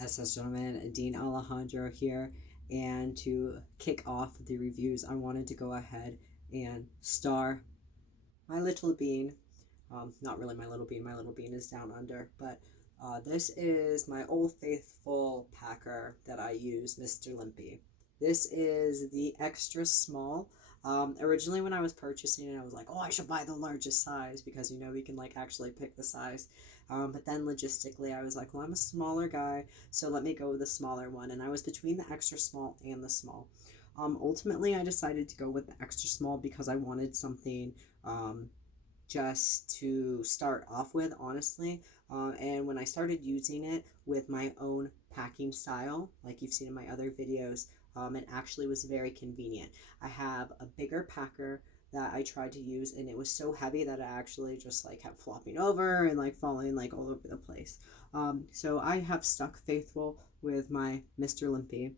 SS Gentleman, Dean Alejandro here, and to kick off the reviews, I wanted to go ahead and star my little bean. Not really my little bean is down under, but this is my old faithful packer that I use, Mr. Limpy. This is the extra small. Originally, when I was purchasing it, I was like, oh, I should buy the largest size because we can like actually pick the size. But then logistically, I was like, well, I'm a smaller guy, so let me go with the smaller one. And I was between the extra small and the small. Ultimately, I decided to go with the extra small because I wanted something um, just to start off with, honestly. And when I started using it with my own packing style, like you've seen in my other videos, it actually was very convenient. I have a bigger packer that I tried to use, and it was so heavy that it actually just like kept flopping over and like falling like all over the place. So I have stuck faithful with my Mr. Limpy.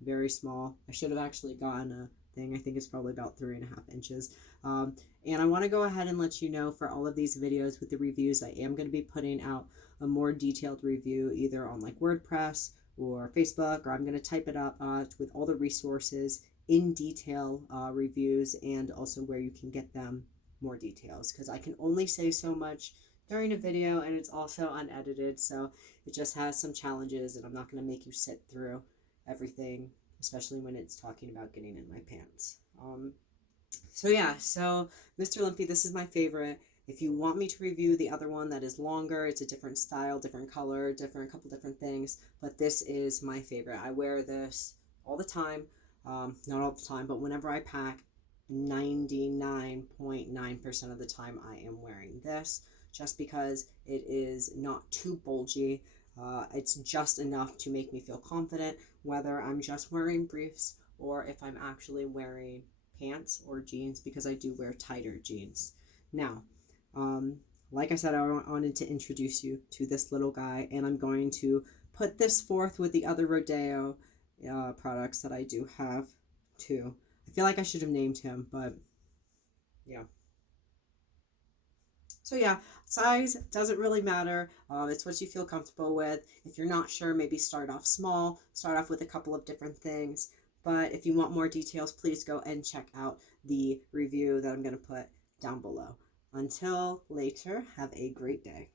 Very small. I should have actually gotten a thing. I think it's probably about 3.5 inches. And I want to go ahead and let you know, for all of these videos with the reviews, I am going to be putting out a more detailed review either on like WordPress or Facebook, or I'm going to type it up with all the resources in detail reviews, and also where you can get them more details, because I can only say so much during a video, and it's also unedited, so it just has some challenges, and I'm not going to make you sit through everything, especially when it's talking about getting in my pants. So yeah, so Mr. Limpy, this is my favorite. If you want me to review the other one that is longer, it's a different style, different color, different couple different things, but this is my favorite. I wear this all the time. Not all the time, but whenever I pack, 99.9% of the time I am wearing this, just because it is not too bulgy. It's just enough to make me feel confident, whether I'm just wearing briefs or if I'm actually wearing pants or jeans, because I do wear tighter jeans. Now, um, like I said, I wanted to introduce you to this little guy, and I'm going to put this forth with the other Rodeo products that I do have too. I feel like I should have named him, but yeah. So yeah, size doesn't really matter. It's what you feel comfortable with. If you're not sure, maybe start off small, start off with a couple of different things. But if you want more details, please go and check out the review that I'm going to put down below. Until later, have a great day.